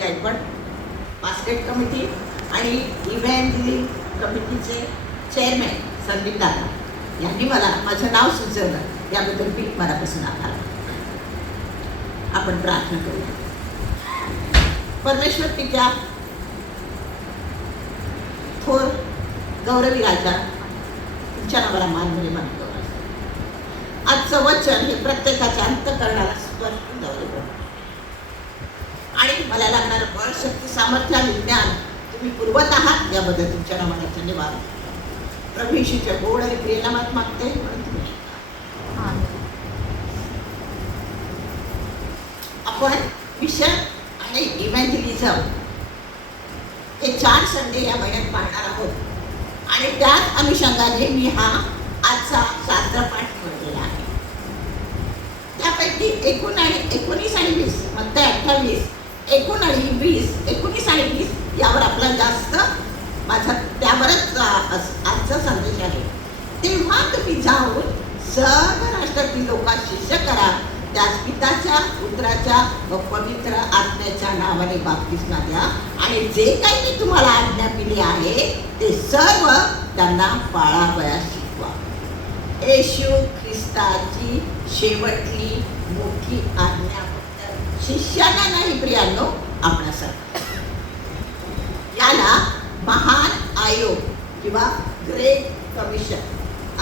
Gaikwad basket committee आणि event कमिटीचे chairman Sandeep दादा यांनी मला माझं नाव सुचवलं, याबद्दल मी मनापासून आभार. आपण प्रार्थना करूया. परमेश्वर पित्या, थोर गौरवी राजा, तुमच्या नावाला मानलेले मानतो. आजचं वचन हे प्रत्येकाच्या अंतःकरणाला स्पर्श जाऊ आणि मला लागणारं बळ, शक्ती, सामर्थ्य आणि ज्ञान तुम्ही पुरवत आहात, याबद्दल तुमच्या नावाला धन्यवाद. प्रभू येशूच्या गोड आणि प्रेमात मागते म्हणून तुम्ही आपण मिशन आणि इव्हँजलिझम हे 4 संडे या महिन्यात पाहणार आहोत आणि त्याच अनुषंगाने मी हा आजचा शास्त्रपाठ ठेवलेला आहे. त्यापैकी 19 आणि 20 मत्ती 28, 19 आणि 20 यावर आपला जास्त माझा त्यावरच आजचा संदेश आहे. तेव्हा तुम्ही जाऊन सर्व राष्ट्रातील लोकांना शिष्य करा, त्यास पिताच्या, पुत्राच्या व पवित्र आत्म्याच्या नावाने बाप्तिस्मा द्या आणि जे काही मी तुम्हाला आज्ञा दिली आहे ते सर्व त्यांना पाळावयास शिकवा. येशू ख्रिस्ताची शेवटली मोठी आज्ञा फक्त शिष्यांना नाही प्रियांनो, आपणासाठी. याला महान आयोग किंवा ग्रेट कमिशन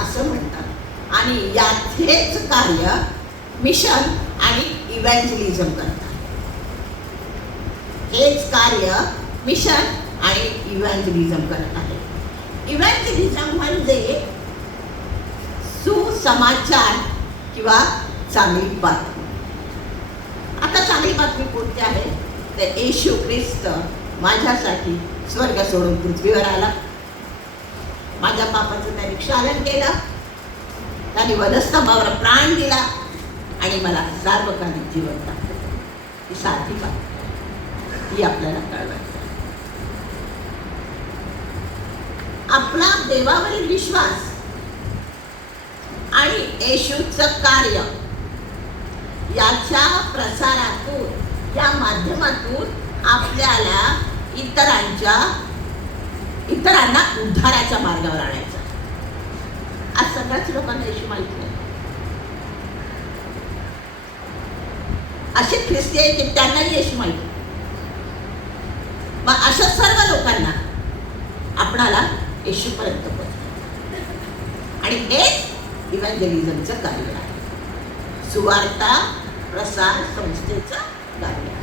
असं म्हणतात आणि याचेच कार्य मिशन आणि इव्हँजलिझम करतात. हेच कार्य मिशन आणि इव्हँजलिझम करत आहे. इव्हँजलिझम म्हणजे सुसमाचार किंवा चांगली बातमी. आता चांगली बातमी कोणती आहे तर येशू ख्रिस्त माझ्यासाठी स्वर्ग सोडून पृथ्वीवर आला. माझ्या पापाचं त्याने क्षालन केलं, त्याने वधस्तंभावर प्राण दिला आणि मला सार्वकालिक जीवन दाखवलं. ही साधी बात, ही आपल्याला कळवायची. आपला देवावरील विश्वास आणि येशूचं कार्य याच्या प्रसारातून, या माध्यमातून आपल्याला इतरांना उद्धाराच्या मार्गावर आणायचं. आज सगळ्याच लोकांना येशू माहिती नाही. असे ख्रिस्ती आहे की त्यांनाही येशू माहिती. मग अशा सर्व लोकांना आपणाला येशूपर्यंत पोहोचवायचं आणि हेच इव्हँजलिझमचं कार्य आहे. सुवार्ता प्रसार संस्थेचं कार्य आहे.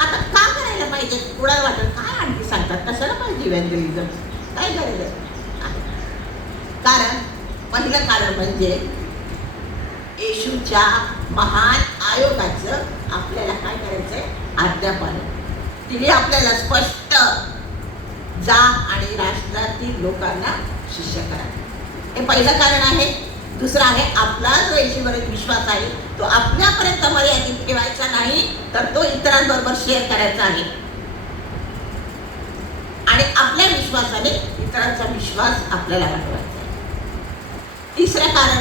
आता का करायला पाहिजे? कुणाला वाटत काय आणखी सांगतात, कशाला पाहिजे इव्हँजलिझम, काय गरज आहे? कारण पहिलं कारण म्हणजे येशूच्या महान आयोगाचं आपल्याला काय करायचंय? आज्ञापालन. तिने आपल्याला स्पष्ट जा आणि राष्ट्रातील लोकांना शिष्य करा, हे पहिलं कारण आहे. दुसरं आहे आपला जो येशूवरील विश्वास आहे तो आपल्यापर्यंत मर्यादित ठेवायचा नाही, तर तो इतरांबरोबर शेअर करायचा आहे आणि आपल्या विश्वासाने इतरांचा विश्वास आपल्याला वाढवायचा आहे. तिसरं कारण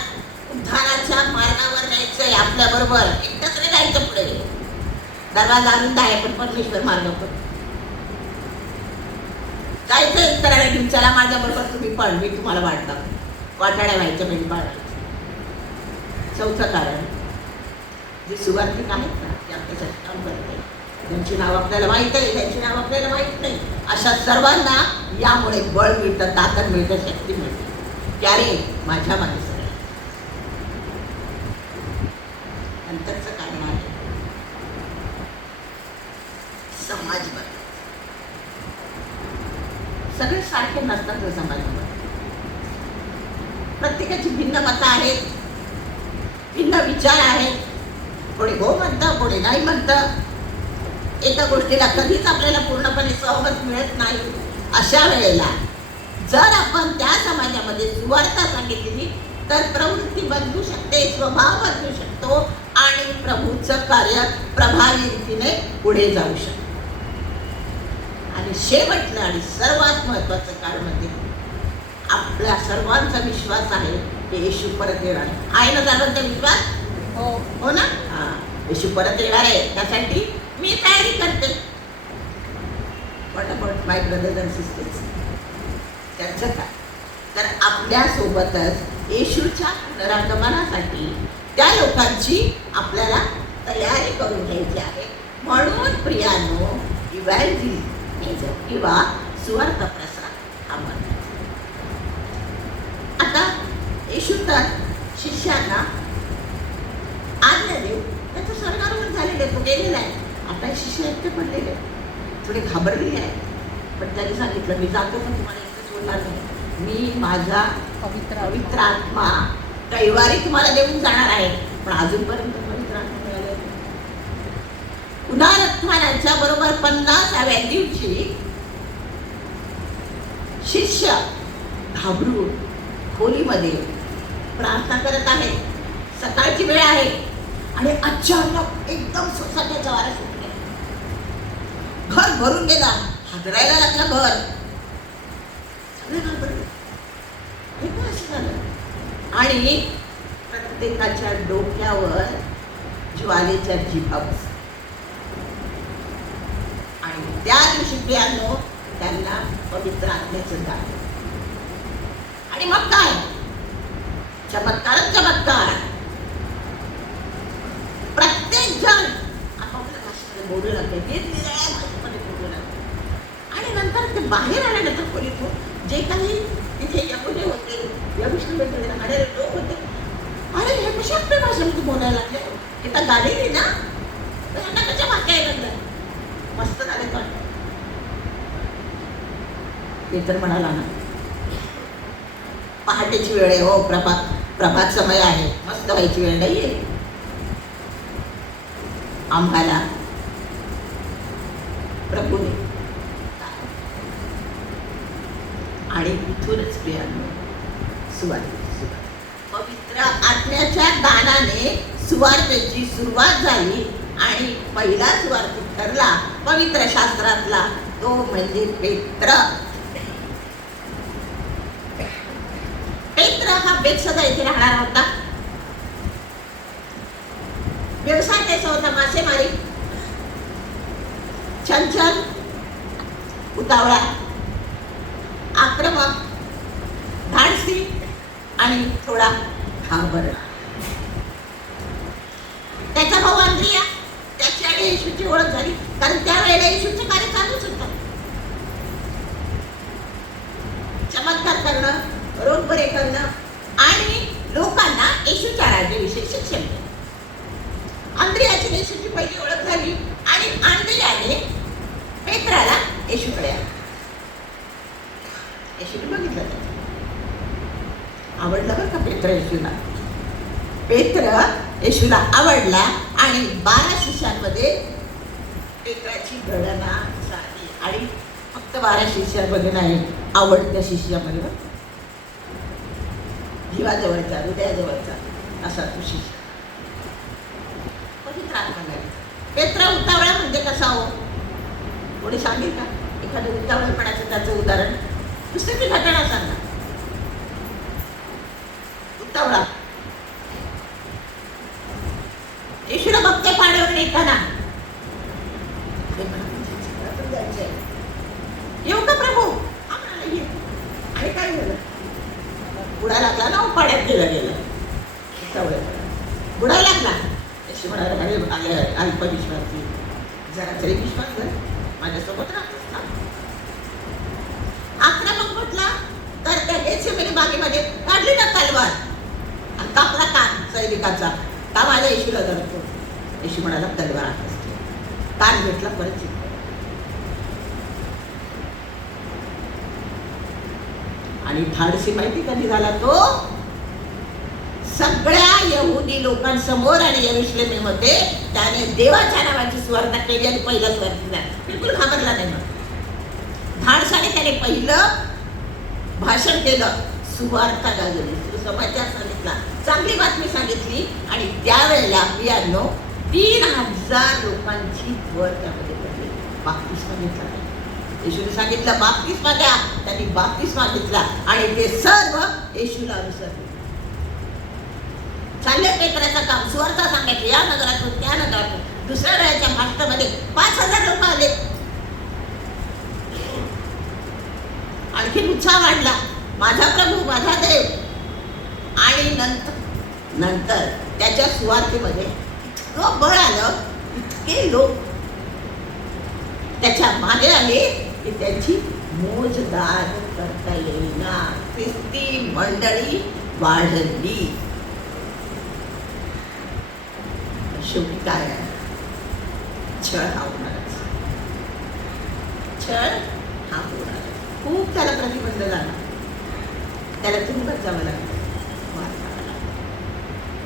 उद्धाराच्या मार्गावर न्यायचंय आपल्याबरोबर. एकटंच नाही जायचं पुढे. दरवाजा अरुंद आहे पण परमेश्वर मार्ग पण जायचं. इतरांना घेऊन चला माझ्याबरोबर तुम्ही पण, मी तुम्हाला वाटतं वाटाड्या व्हायच्या म्हणजे पाळायचं. चौथं कारण जे सुवार्थिक आहेत ना, ते आपल्यासाठी काम करते, त्यांची नाव आपल्याला माहीत आहे, त्यांची नाव आपल्याला माहीत नाही, अशा सर्वांना यामुळे बळ मिळतं, ताकद मिळतं, शक्ती मिळते की अरे माझ्या मागे सगळं. नंतरचं कारण आहे समाजबद्ध. सगळे सारखे नसतात समाजामध्ये. प्रत्येकाची भिन्न मतं आहेत, भिन्न विचार आहेत. कोणी हो म्हणतं, कोणी नाही म्हणतं. एका गोष्टीला कधीच आपल्याला पूर्णपणे सहमत मिळत नाही. अशा वेळेला जर आपण त्या समाजामध्ये सुवार्ता सांगितली तर प्रवृत्ती बदलू शकते, स्वभाव बदलू शकतो आणि प्रभूचं कार्य प्रभावी रीतीने पुढे जाऊ शकतो. आणि शेवटलं आणि सर्वात महत्वाचं कारण म्हणजे आपल्या सर्वांचा विश्वास आहे की येशू परत येणार आहे. ना सर्वांचा विश्वास? हो ना. येशू परत येणार आहे, त्यासाठी what about my brothers and sisters? त्यांचं काय? तर आपल्यासोबतच येशूच्या पुनरागमनासाठी त्या लोकांची आपल्याला तयारी करून घ्यायची आहे. म्हणून प्रियानो, इव्हॅन्जेलिझम किंवा सुवार्थ प्रसार हा महत्त्वाचा. आता येशू तर शिष्यांना आज्ञा देऊ, त्याचं स्वर्गारोहण झालेलं आहे, तो गेलेला आहे. आता हे शिष्य एकटे पडलेले आहेत, थोडे घाबरलेले आहेत. पण त्यांनी सांगितलं, मी जातो पण तुम्हाला एकटं सोडणार नाही. मी माझा पवित्र आत्मा रविवारी तुम्हाला देऊन जाणार आहे. पण अजूनपर्यंत पवित्र आत्मा मिळाला नाही. पुनरुत्थानाच्या बरोबर 50व्या दिवशी शिष्य घाबरून खोलीमध्ये प्रार्थना करत आहेत. सकाळची वेळ आहे आणि अचानक एकदम सोसाट्याचा वारा सुटला. घर भरून गेला, हादरायला लागला घर. सगळे घाबरले, हे काय असं झालं? आणि प्रत्येकाच्या डोक्यावर ज्वालेच्या जिभा बसल्या. आणि त्या दिवशी प्रियानो त्यांना पवित्र आत्म्याचं दान. आणि मग काय? चमत्कारच चमत्कार. प्रत्येक जण आपापल्या भाषेमध्ये बोलू लागले, निरनिराळ्या भाषेमध्ये बोलू लागले. आणि नंतर ते बाहेर आल्यानंतर खोलीतून जे काही तिथे यहुदी होते, यरूशलेम राहणारे लोक होते, अरे हे कशा आपल्या भाषेमध्ये बोलायला लागले? हे तर गालिली ना, तर यांना कशा भाषा यायला लागल्या? मस्त झाले. पण ते तर म्हणाला ना, पहाटेची वेळ आहे हो, प्रभात समय आहे, मस्त व्हायची वेळ नाहीये. आम्हाला प्रभूने आणि इथूनच प्रियांनो सुवार्थ, पवित्र आत्म्याच्या दानाने सुवार्थेची सुरुवात झाली. आणि पहिला सुवार्थी ठरला पवित्र शास्त्रातला, तो म्हणजे पेत्र. पेत्र हा बेतसदा येथे राहणारा होता. व्यवसाय त्याचा होता मासेमारी. चंचल, उतावळा, आक्रमक, धाडसी आणि थोडा घाबरला. त्याचा भाऊ अंद्रिया, त्याची आणि येशूची ओळख झाली, कारण त्यावेळेला येशूचे कार्य चालूच होतं. चमत्कार करणं, रोग बरे करणं आणि लोकांना येशूच्या राज्याविषयी शिक्षण देणं. अंद्रियाची येशूची पहिली ओळख झाली आणि अंद्रियाने पेत्राला येशूकडे आला. येशूने बघितलं, आवडलं बरं का पेत्र येशूला. पेत्र येशूला आवडला आणि 12 शिष्यांमध्ये पेत्राची गणना झाली. आणि फक्त 12 शिष्यांमध्ये नाही, आवडत्या शिष्यामध्ये, जीवाजवळचा, हृदयाजवळचा असा तो शिष्य. पवित्र आत्मा मिळाला. पेत्र उतावळा म्हणजे कसा हो? कोणी सांगेल का एखादं उतावळेपणाचं त्याचं उदाहरण? दुसरी घटना सांगा. उतावळा येशूला बघते पाण्यावर येताना, येऊ का प्रभू? आणि काय झालं? बुडायला लागला ना, पाण्यात गेलं. बुडायला लागला. येशू म्हणाला, अरे आले अल्पविश्वासी, जरा तरी विश्वास कर, माझ्यासोबत राहतोस ना. आक्रमक म्हटला तर त्या गेत्सेमनी बागेमध्ये काढली ना तलवार आणि कापला कान सैनिकाचा. का माझ्या येशूला धरतो? येशू म्हणाला, तलवार असते. कान भेटला, परत आणि धाडसी माहिती कधी झाला तो? सगळ्या यहुदी लोकांसमोर आणि यरूशलेममध्ये त्याने देवाच्या नावाची सुवार्ता केली आणि पहिला सुवार्थी झाला. बिलकुल घाबरला नाही. मग धाडसाने त्याने पहिलं भाषण केलं, सुवार्ता गाजवली, सुसमाचार सांगितला, चांगली बातमी सांगितली. आणि त्यावेळेला प्रियांनो 3000 लोकांची भर त्यामध्ये पडली. बाप्तिस्मा घेतला. येशूने सांगितलं बाप्तिस्मा द्या, त्यांनी बाप्तिस्मा घेतला आणि ते सर्व येशूला अनुसरले. चालले पेत्राचं काम, सुवार्ता सांगायचं, या नगरातून त्या नगरातून. दुसऱ्या वेळेच्या भाषणामध्ये 5000 लोक आले. उत्साह वाढला, माझा प्रभू, माझा देव. आणि नंतर त्याच्या सुवार्थीमध्ये इतकं बळ आलं, इतके लोक त्याच्या मागे आले की त्याची मोजदार करता येईना. ख्रिस्ती मंडळी वाढली. शेवटी काय आहे? छळ हा होणारच. छळ हा होणार. खूप त्याला प्रतिबंध झाला, त्याला तुरुंगात जावं लागलं,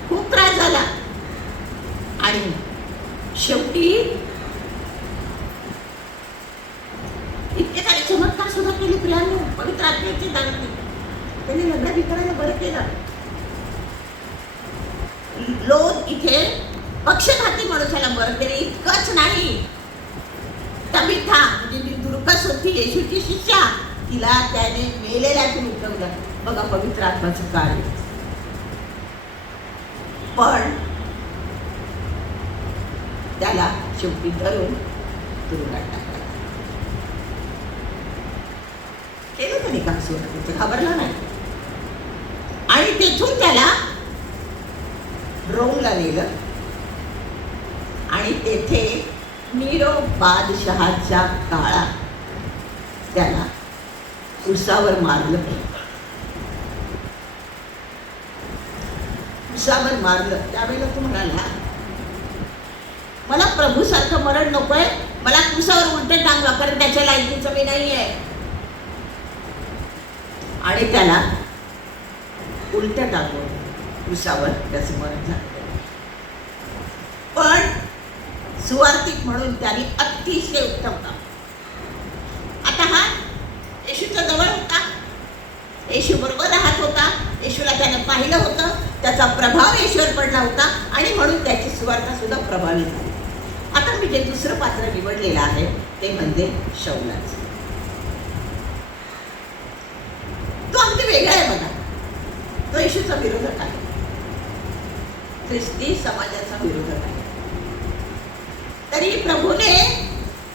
खूप त्रास झाला. आणि शेवटी इतके सारे चमत्कार सुद्धा केले प्रियांनो, पवित्र आत्म्याची दानती. त्यांनी लग्न विकारायला बरं केलं. लोक इथे पक्षपाती माणसाला बरं केलं. इतकंच नाही, तबिथा म्हणजे ती दुर्कस होती, येशूची शिष्या, तिला त्याने मेलेल्यातून उठवलं. बघा पवित्र आत्म्याचं कार्य. पण त्याला शेवटी धरून तुरुंगात टाकलं. केलं त्याने काम सोडलं, घाबरला नाही. आणि तेथून त्याला रोमला नेलं आणि तेथे नीरो बादशहाच्या काळात त्याला उसावर मारलं. उसावर मारलं त्यावेळेला तो म्हणाला, मला प्रभूसारखं मरण नकोय, मला उसावर उलट टांगवा, कारण त्याच्या लायकीचं मी नाही आहे. आणि त्याला उलट टाकून उसावर त्याचं मरण झालं. पण सुवार्थिक म्हणून त्याने अतिशय उत्तम काम. आता हा येशूच्या जवळ होता, येशू बरोबर राहत होता, येशूला त्याने पाहिलं होतं, त्याचा प्रभाव येशूवर पडला होता आणि म्हणून त्याची सुवार्ता सुद्धा प्रभावी झाली. आता मी जे दुसरं पात्र निवडलेलं आहे ते म्हणजे शौलाचं. तो अगदी वेगळा आहे बघा. तो येशूचा विरोधक आहे, ख्रिस्ती समाजाचा विरोधक आहे. तरी प्रभूने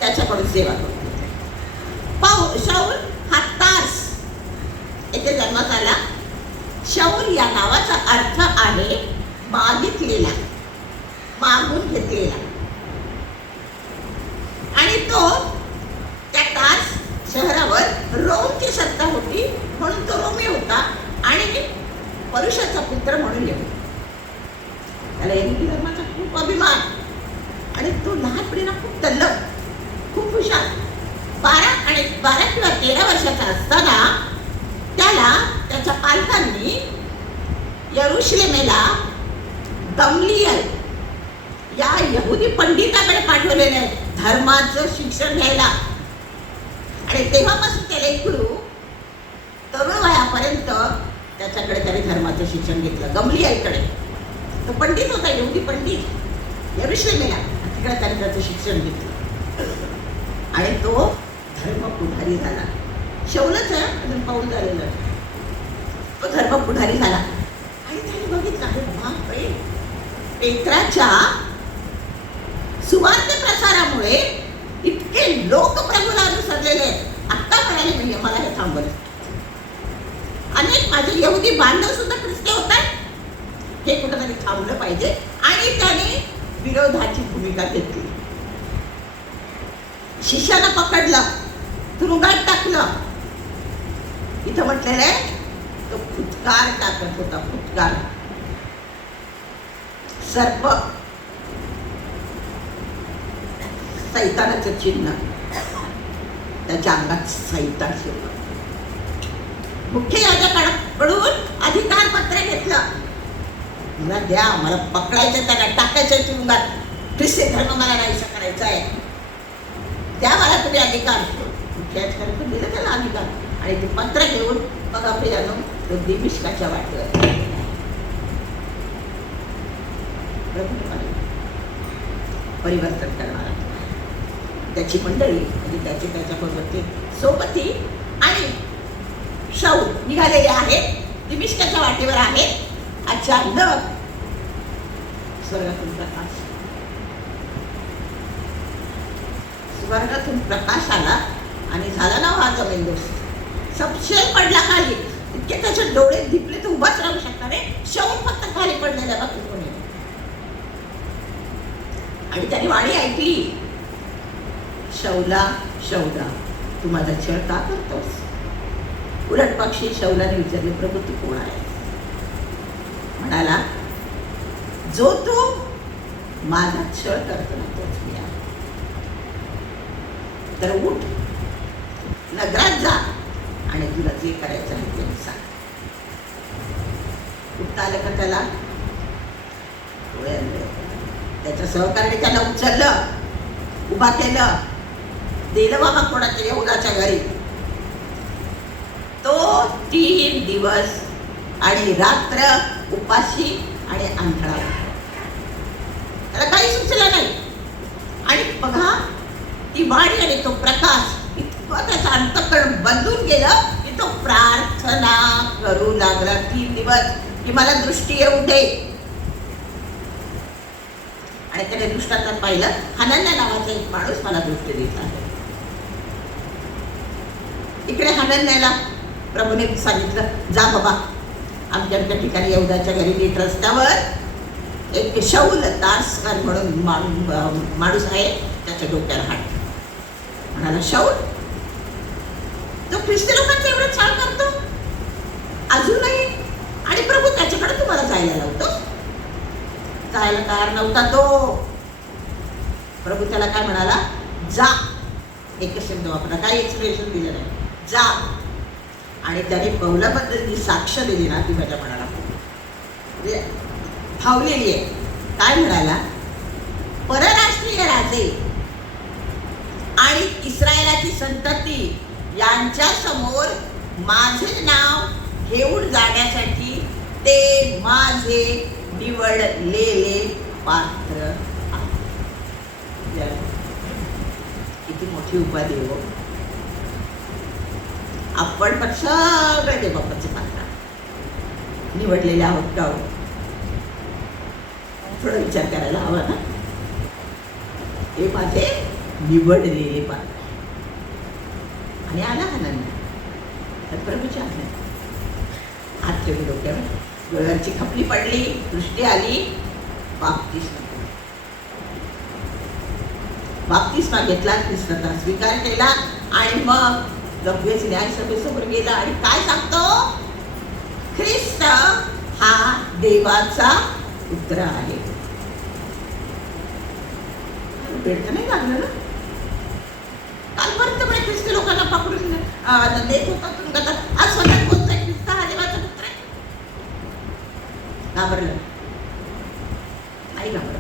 त्याच्याकडून सेवा करून घेतली. शाऊल हा तार्स येथे जन्मात आला. शाऊल या नावाचा अर्थ आहे मागितलेला, मागून घेतलेला. आणि तो त्या तार्स शहरावर रोमची सत्ता होती म्हणून तो रोमी होता आणि परुषाचा पुत्र म्हणून येतो. त्याला यहुदी धर्माचा खूप अभिमान. आणि तो लहानपणीला खूप तल्लख, खूप हुशार. 12 किंवा 13 वर्षाचा असताना त्याला त्याच्या पालकांनी यरुशलेमेला गमलियल या यहुदी पंडिताकडे पाठवलेलं आहे धर्माचं शिक्षण घ्यायला. आणि तेव्हापासून त्याला इकडू तरुण वयापर्यंत त्याच्याकडे त्याने धर्माचं शिक्षण घेतलं, गमलियलकडे. तो पंडित होता, यहुदी पंडित, यरुशलेमेला. तिकडे त्याने त्याचं शिक्षण घेतलं आणि तो धर्म पुढारी झाला. शौलच आहे, अजून पाऊल झालेलं. तो धर्म पुढारी झाला आणि त्याने बघितलं, अरे बापरे, पेत्राच्या सुवार्थ प्रसारामुळे इतके लोक प्रभूला अनुसरलेले आहेत. आत्ता म्हणाले म्हणजे मला हे थांबवलं. अनेक माझे यहुदी बांधव सुद्धा ख्रिस्ती होत आहेत, हे कुठंतरी थांबलं पाहिजे. आणि त्याने विरोधाची भूमिका घेतली. शिष्याला पकडलं, तुरुंगात टाकलं. इथं म्हटलेलं आहे तो फुटकार टाकत होता, फुटकार. सर्प, सैतानाचं चिन्ह, त्याच्या अंगात सैतान शिरलं. मुख्य याजकाकडून अधिकार पत्र घेतलं, मला द्या, मला पकडायचं, त्याला टाकायचं तुरुंगात, ख्रिस्ती धर्म मला नाहीसा करायचा आहे, द्या मला तुम्ही अधिकार. मुख्य याजकाकडून दिलं त्याला अधिकार आणि ते पत्र घेऊन बघा प्रियानो तो दिमिश्काच्या वाटेवर परिवर्तन करणारा त्याची मंडळी म्हणजे त्याच्याबरोबरचे सोबती आणि शाऊल निघालेले आहेत, दिमिश्काच्या वाटेवर आहेत. अचानक स्वर्गातून प्रकाश आला आणि झाला ना हा जमेल दोस्त. सपशेल पडला खाली, इतके त्याचे डोळे दिपले तर उभाच राहू शकता रे. शाऊल फक्त खाली पडलेला, बाकी कोणी नाही. आणि त्याने वाणी ऐकली, शौला शौला तू माझा छळ का करतोस? उलट पक्षी शौलाने विचारले, प्रभू तू कोण आहे? म्हणाला, जो तू माझा छळ करतो ना तोच मी आहे. तर उठ, नगरात जा आणि तुला जे करायचं आहे ते सांग. उठता आलं का त्याला? त्याच्या सहकार्याने त्याला उचललं, उभा केलं, दिलं बाबा कोणाच्या यहुदाच्या घरी. तो 3 दिवस आणि रात्र उपाशी आणि आंधळा होता. त्याला काही सुचलं नाही. आणि बघा, ती वाणी आणि तो प्रकाश इतकं त्याचा अंतःकरण बदलून गेलं की तो प्रार्थना करू लागला 3 दिवस की मला दृष्टी येऊ दे. आणि त्याने दृष्टांतात पाहिलं, हनन्या नावाचा एक माणूस मला दृष्टी देत आहे. इकडे हनन्याला प्रभूने सांगितलं, जा बाबा आमच्या ठिकाणी यहुदाच्या घरी नीट रस्त्यावर एक शौल तारस्कर म्हणून माणूस आहे, त्याच्या डोक्याला हात. म्हणाला, शौल तो ख्रिस्ती लोकांचा एवढं छान करतो अजूनही, आणि प्रभू त्याच्याकडे तुम्हाला जायला लावतो. जायला तयार नव्हता तो. प्रभू त्याला काय म्हणाला, जा. एकच शब्द वापरला, काही एक्सप्लेनेशन दिलं नाही, जा. आणि त्याने पौलाबद्दल जी साक्ष दिली ना ती माझ्या मनाला फावलेली आहे. काय म्हणाला, परराष्ट्रीय राजे आणि इस्रायलाची संतती यांच्या समोर माझे नाव घेऊन जाण्यासाठी ते माझे निवडलेले पात्र आहे. किती मोठी उपाधी हो. आपण पण सगळे देवबापाचे पात्र निवडलेले आहोत का? थोडा विचार करायला हवा ना. हे माझे निवडलेले पात्र आणि आला हनन्या तर प्रभूच्या हात ठेवली डोक्यावर, डोळ्यांची खपली पडली, दृष्टी आली, बाप्तिस्मा घेतला, ख्रिस्ताचा स्वीकार केला आणि मग लगेच न्यायसभेसमोर गेला आणि काय सांगतो, ख्रिस्त हा देवाचा पुत्र आहे. भेटत नाही लागलं ना. कालपर्यंत म्हणजे ख्रिस्ती लोकांना पकडून देत होता तुमचा, आज स्वतः बोलतोय ख्रिस्त हा देवाचा पुत्र आहे. घाबरलं नाही? घाबरलं.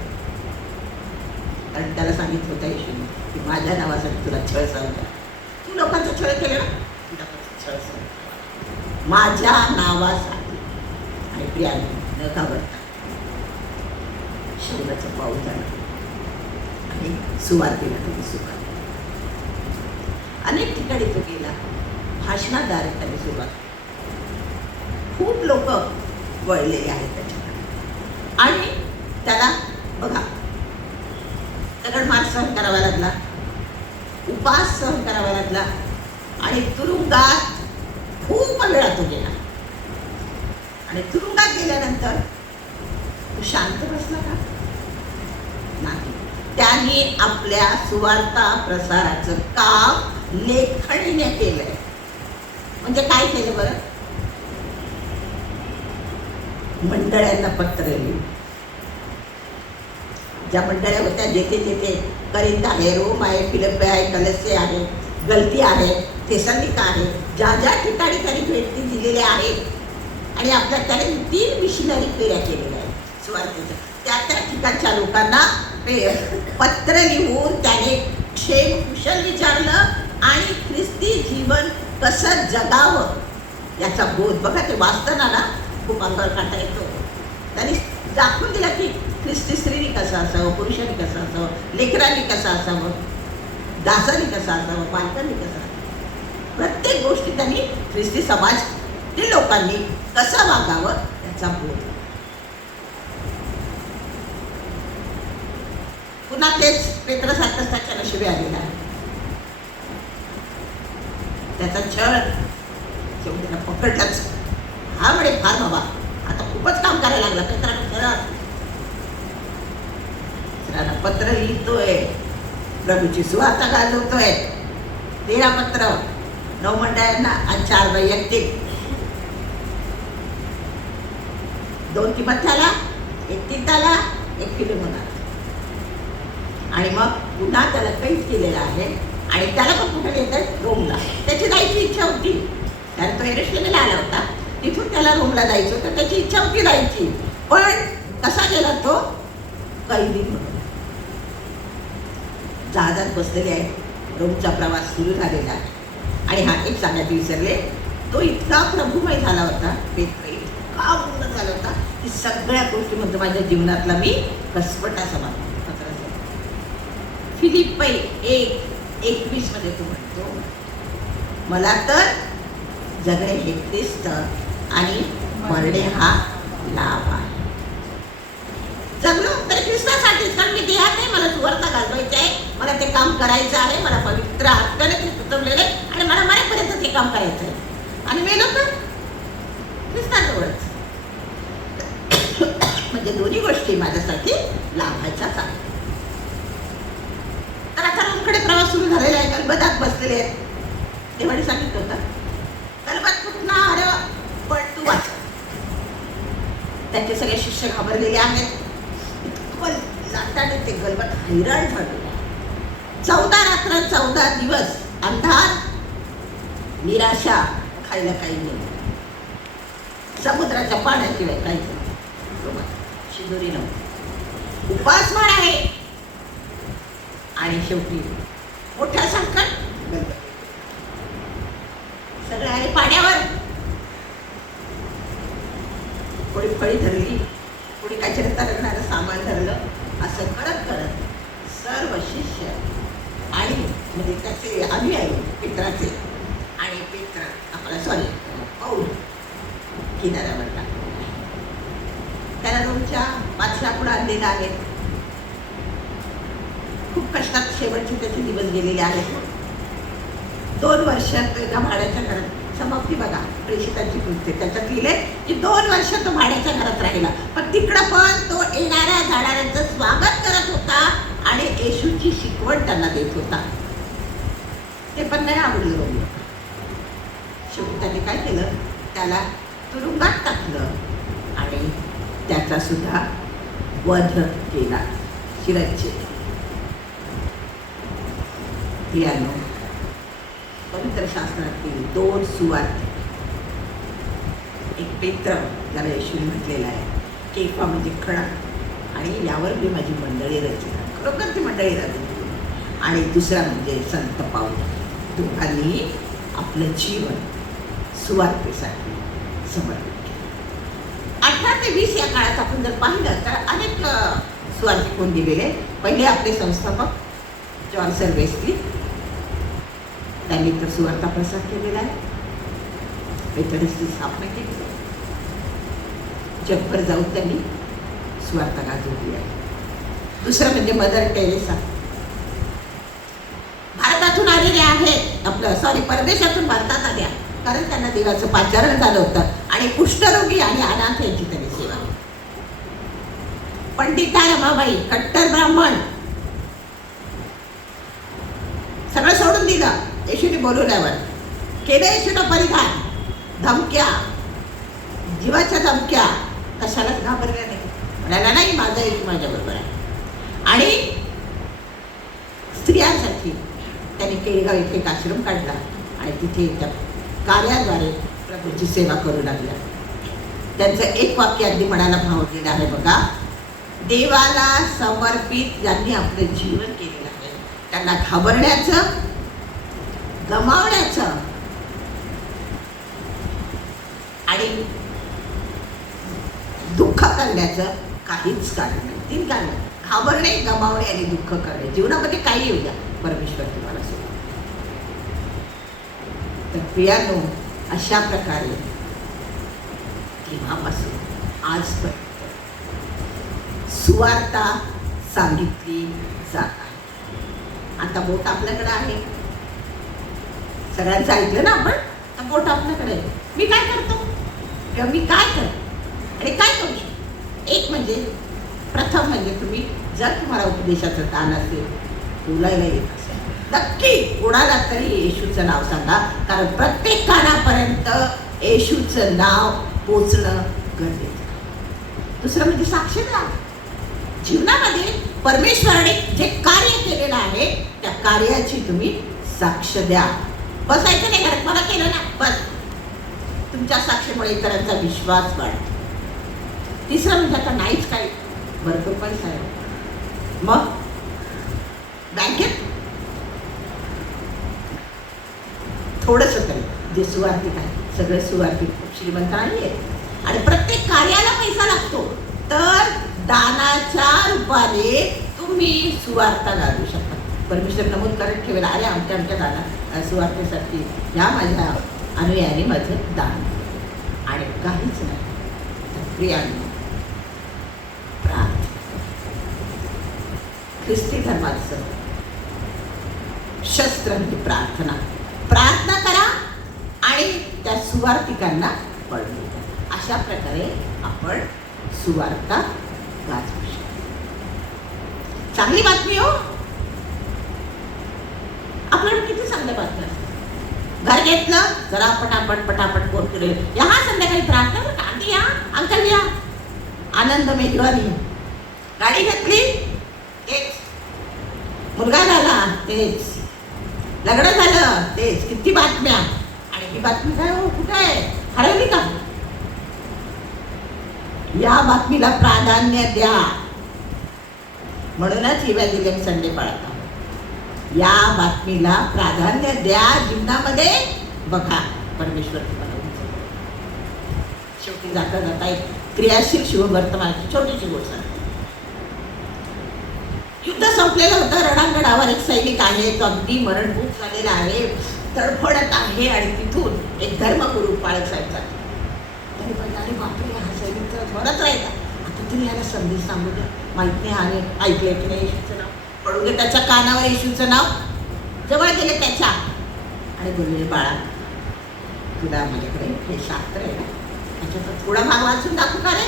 कारण त्याला सांगितलं होतं येशूने की माझ्या नावासाठी तुला छळ सहन करा. तू लोकांचा छळ केला ना, तुला छळ सहन करा माझ्या नावासाठी. आणि प्रियाने न घाबरता शौलाचं पाऊल झालं आणि सुवार्तेला त्याने सुरुवात. अनेक ठिकाणी तो गेला, भाषणाद्वारे त्याने सुरुवात. खूप लोक वळलेले आहेत त्याच्याकडे आणि त्याला बघा दगडमार सहन करावा लागला, उपास सहन करावा लागला आणि तुरुंगात खूप वेळा तो गेला. आणि तुरुंगात गेल्यानंतर तो शांत बसला का? नाही. त्यांनी आपल्या सुवार्ता प्रसाराचं काम लेखणीने केलंय. म्हणजे काय केलं बरं? मंडळांना पत्र लिहिलं. ज्या मंडळ्या होत्या जेथे जेथे करिंथ आहे, रोम आहे, फिलिप्पी आहे, कलस्से आहे, गलती आहे, थेसलोनिका आहे, ज्या ज्या ठिकाणी त्यांनी भेटी दिलेल्या आहेत आणि आपल्या त्याने 3 मिशनरी फेऱ्या केलेल्या आहेत सुवार्तेच्या. त्या त्या ठिकाणच्या लोकांना पत्र लिहून त्याने क्षेम कुशल विचारलं आणि ख्रिस्ती जीवन कसं जगावं याचा बोध. बघा ते वाचताना ना खूप अंगावर काटा येतो. त्यांनी दाखवून दिला की ख्रिस्ती स्त्रीने कसं असावं, पुरुषांनी कसं असावं, लेकरांनी कसं असावं, दासांनी कसं असावं, बालकांनी कसं असावं. प्रत्येक गोष्टी त्यांनी ख्रिस्ती समाजातील लोकांनी कसं वागावं याचा बोध. पुन्हा तेच पेत्रसारखंच त्याच्या नशिबी आलेला आहे. त्याचा छळ पकडलंच. हा म्हणे फार बाबा, आता खूपच काम करायला लागलं. पेत्राला पत्र लिहितोय, प्रभूची सुवार्ता गाजवतोय, 13 पत्र, 9 मंडळांना आणि 4 वैयक्तिक. 2 तिमोथेला, 1 तीतला, 1 फिलेमोनला. आणि मग पुन्हा त्याला कैद केलेलं आहे. आणि त्याला पण कुठे येतात? रोमला. त्याची जायची इच्छा होती, कारण तो यरूशलेमला आला होता, तिथून त्याला रोमला जायचं होतं. त्याची इच्छा होती जायची, पण कसा गेला तो? कैदी म्हणून. जहाजात बसलेले आहे, रोमचा प्रवास सुरू झालेला आहे. आणि हा एक सांगायचं विसरले, तो इतका प्रभुमय झाला होता, पेत्र इतका पूर्ण झाला होता की सगळ्या गोष्टी म्हणतो माझ्या जीवनातला मी कसपटा समान. फिलिप्पी 1:21 मध्ये तो म्हणतो, मला तर जगणे हे ख्रिस्त आणि मरणे हा लाभ आहे. जगलो तर ख्रिस्तासाठीच, कारण मी देहात नाही, मला सुवार्ता गाजवायची आहे, मला ते काम करायचं आहे, मला पवित्र आत्म्याने ते सुचवलेले आणि मला मरेपर्यंत ते काम करायचं आहे. आणि मेलो तर ख्रिस्ताजवळच. म्हणजे दोन्ही गोष्टी माझ्यासाठी लाभायच्याच आहेत. तर आता रोमकडे प्रवास सुरू झालेला आहे, गलबतात बसलेले आहेत. देवाने सांगितलं होतं, गलबत कुठला? अरे पण तू वाच. त्यांचे सगळे शिष्य घाबरलेले आहेत. पण लाटाने ते गलबत हैराण झालेलं आहे. 14 रात्र 14 दिवस अंधार, निराशा, खायला काही नाही, समुद्राच्या पाण्याशिवाय काहीच नाही, शिदोरी नव्हती, उपासमार आहे. आणि शेवटी मोठ्या संकट, गलबत. सगळे आहे पाण्यावर. कोणी फळी धरली, कोणी काहीतरी तरंगणारं सामान धरलं. असं करत करत सर्व शिष्य आणि म्हणजे त्याचे अनुयायी पेत्राचे, आणि पेत्र आपला पाऊल किनाऱ्यावर टाकला. त्याला रोमच्या बादशाहापुढे आणलेलं आहे. खूप कष्टात शेवटचे त्याचे दिवस गेलेले आहेत. 2 वर्ष तो एका भाड्याच्या घरात, समाप्ती बघा प्रेषितांची कृत्य त्याच्यात लिहिले की 2 वर्ष तो भाड्याच्या घरात राहिला. पण तिकडं पण तो येणाऱ्या जाणाऱ्यांचं स्वागत करत होता आणि येशूची शिकवण त्यांना देत होता. ते पण नाही आवडलं रोमला. शेवटी त्यांनी काय केलं? त्याला तुरुंगात टाकलं आणि त्याचा सुद्धा वध केला, शिरच्छेद. पवित्र शास्त्रातील 2 सुवार्ते, एक पेत्र ज्याला येशूने म्हटलेला आहे, केफा म्हणजे खडा, आणि यावर मी माझी मंडळी रचली, खरोखर ती मंडळी रचली. आणि दुसरा म्हणजे संत पाऊल. दोघांनी आपलं जीवन सुवार्तेसाठी समर्पित केलं. 18 ते 20 या काळात आपण जर पाहिलं तर अनेक सुवार्ते कोण दिलेले. पहिले आपले संस्थापक जॉन्सन वेस्ली, त्यांनी तर सुवार्ता प्रसार केलेला आहे, मेथडिस्टची स्थापना केली, जगभर जाऊन त्यांनी सुवार्ता गाजवली आहे. दुसरं म्हणजे मदर टेरेसा, भारतातून आलेले आहेत, परदेशातून भारतात आल्या, कारण त्यांना देवाचं पाचारण झालं होतं आणि कुष्ठरोगी आणि अनाथ यांची त्यांनी सेवा केली. पंडिता रमाबाई, कट्टर ब्राह्मण, सगळं सोडून दिलं येशूने बोलवल्यावर, केलं येशूनं परिधान, धमक्या, जीवाच्या धमक्या, कशालाच घाबरल्या नाही, म्हणाला नाही माझा येशू माझ्याबरोबर आहे. आणि स्त्रियांसाठी त्यांनी केळगाव इथे एक आश्रम काढला आणि तिथे त्या कार्याद्वारे प्रभूची सेवा करू लागल्या. त्यांचं एक वाक्य अगदी मनाला भावलेलं आहे बघा, देवाला समर्पित ज्यांनी आपलं जीवन केलेलं आहे त्यांना घाबरण्याचं, गमावण्याचं आणि दुःख करण्याचं काहीच कारण नाही. 3 कारण: घाबरणे, गमावणे आणि दुःख करणे. जीवनामध्ये काही येऊ द्या, परमेश्वर तुम्हाला सोडा. तर प्रियानो, अशा प्रकारे तेव्हापासून आजपर्यंत सुवार्ता सांगितली जात आहे. आता बोट आपल्याकडे आहे, सगळ्यांचं ऐकलं ना आपण, आता बोट आपल्याकडे आहे. मी काय करतो किंवा मी काय करतो आणि काय करू शकतो? एक म्हणजे प्रथम म्हणजे तुम्ही जर तुम्हाला उपदेशाचं दान असेल, बोलायला येत असेल, नक्की कोणाला तरी येशूचं नाव सांगा, कारण प्रत्येक कानापर्यंत येशूचं नाव पोचणं गरजेचं. दुसरं म्हणजे साक्ष द्या. जीवनामध्ये परमेश्वराने जे कार्य केलेलं आहे त्या कार्याची तुम्ही साक्ष द्या. बसायचं नाही घरात, मला केलं ना बस. तुमच्या साक्षीमुळे इतरांचा विश्वास वाढतो. तिसरं म्हणजे आता नाहीच काय, भरपूर पैसा आहे, मग बँकेत थोडंसं तरी जे सुवार्थिक आहे, सगळे सुवार्थिक खूप श्रीमंत नाही आहेत आणि प्रत्येक कार्याला पैसा लागतो, तर दानाच्या रूपाने तुम्ही सुवार्ता घालू शकता. परमेश्वर नमूद करत ठेवेल, अरे आमच्या दाना सुवार्थेसाठी या माझ्या अनुयायाने माझं दान. आणि काहीच नाही तर प्रियांनो, ख्रिस्ती धर्माचं शस्त्र म्हणजे प्रार्थना. प्रार्थना करा आणि त्या सुवार्तिकांना पळवून द्या. अशा प्रकारे आपण सुवार्ता गाजवू शकतो. चांगली बातमी हो, आपल्याला किती चांगल्या बातम्या असतात. घर घेतलं जरा आपण पटापट कोण केले, या संध्याकाळी प्रार्थना करा, आधी या अंकल या, आनंद मेजवानी. गाडी घेतली तेच, मुलगा झाला तेच, लग्न झालं तेच, किती बातम्या. आणि ही बातमी काय हो, कुठे आहे, हरवली का? या बातमीला प्राधान्य द्या. म्हणूनच इव्हॅन्जेलिझम संडे पाळता. या बातमीला प्राधान्य द्या जीवनामध्ये. बघा परमेश्वर तुम्हाला शेवटी जाता जाता एक क्रियाशील शिववर्तमानाची छोटीशी गोष्ट. युद्ध संपलेलं होतं, रणांगणावर एक सैनिक आहे, तो अगदी मरणभूत झालेला आहे, तडफडत आहे आणि तिथून एक धर्मगुरू पाळक साहेब जातो. तरी पण अरे बापरे, हा सैनिक तर मरत राहिला, आता तरी याला संदेश सांगू द्या. माहित नाही आणि ऐकलंय की नाही येशूचं नाव, पडू दे त्याच्या कानावर येशूचं नाव. जवळ गेले त्याच्या आणि बोलले, बाळा तुला माझ्याकडे हे शास्त्र आहे ना, त्याच्यात थोडा भाग वाचून दाखवू का रे?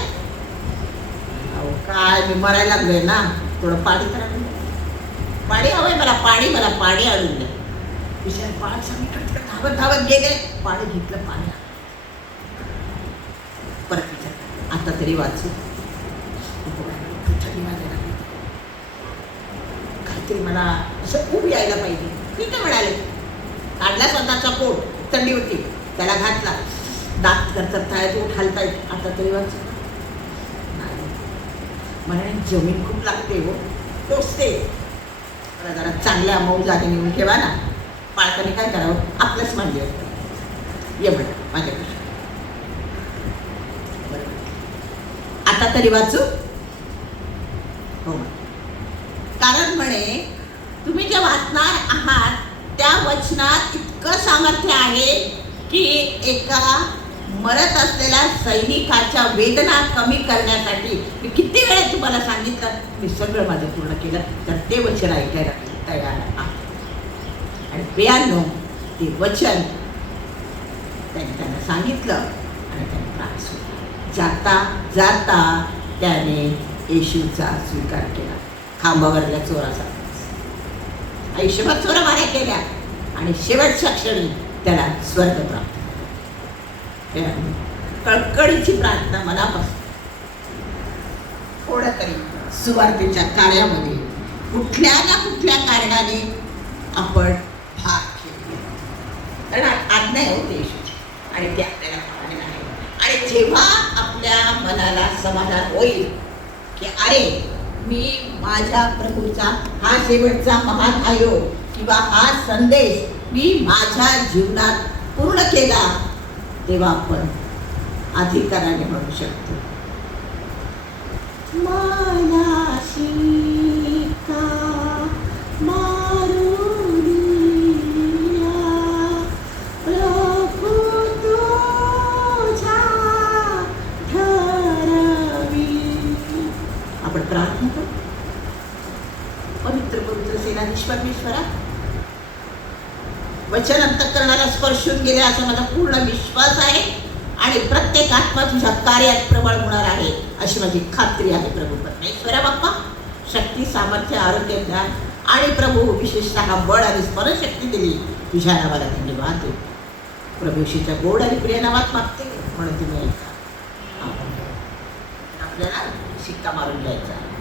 अहो काय, मी मरायला लागलोय ना, थोडं पाणी करा, पाणी हवंय मला, पाणी आणून द्या. विषय पाणी सांगितलं, धावत धावत गेले, पाणी घेतलं, पाणी परत विचार, आता तरी वाचू. काहीतरी मला असं ऊब यायला पाहिजे. ठीक आहे म्हणाले, काढला स्वतःचा पोट, थंडी होती, त्याला घातला, दात करतात उठ हालतायत, आता तरी वाचू. म्हणे जमीन खूप लागते हो, टोचते, मला जरा चांगल्या मऊ जागे नेऊन ठेवा ना. पाळकाने काय करावं, आपलंच मांडी असतं, ये म्हणा माझ्याकडे, आता तरी वाचू. हो, कारण म्हणे तुम्ही जे वाचणार आहात त्या वचनात इतकं सामर्थ्य आहे की एका मरत असलेल्या सैनिकाच्या वेदना कमी करण्यासाठी मी किती वेळा तुम्हाला सांगितलं, मी सगळं माझं पूर्ण केलं, तर ते वचन ऐकायला तयार आहे. आणि प्रियांनो, ते वचन त्यांना सांगितलं आणि त्यांनी प्राण सोडला. जाता जाता त्याने येशूचा स्वीकार केला. खांबावरल्या चोराचा आयुष्यभर चोरा माऱ्या केल्या आणि शेवटच्या क्षणी त्याला स्वर्ग प्राप्त. कळकळीची प्रार्थना मनापासून थोडं तरी सुवार्तेच्या कार्यामध्ये कुठल्या ना कुठल्या कारणाने आपण भाग घेतला, कारण आज्ञा होते येशूची आणि ते आपल्याला पाळलेलं आहे. आणि जेव्हा आपल्या मनाला समाधान होईल की अरे मी माझ्या प्रभूचा हा शेवटचा महान आयोग किंवा हा संदेश मी माझ्या जीवनात पूर्ण केला, तेव्हा आपण अधिकाराने म्हणू शकतो, मनाशी का मारुनिया प्रभू तुझ्या धरवी. आपण प्रार्थना करू. पवित्र पवित्र सेनाधीश परमेश्वरा, वचन अंतःकरणाला स्पर्शून गेले असा माझा पूर्ण विश्वास आहे आणि प्रत्येक आत्मा तुझ्या कार्यात प्रबळ होणार आहे अशी माझी खात्री आहे. प्रभू परमेश्वरा बाप्पा, शक्ती, सामर्थ्य, आरोग्य, ज्ञान आणि प्रभू विशेषतः बळ आणि स्मरणशक्ती दिली. तुझ्या नावाला धन्यवाद देऊ. प्रभूशीच्या गोड आणि प्रिय नावात मागते म्हणून तुम्ही ऐका. आपल्याला शिक्का मारून घ्यायचा.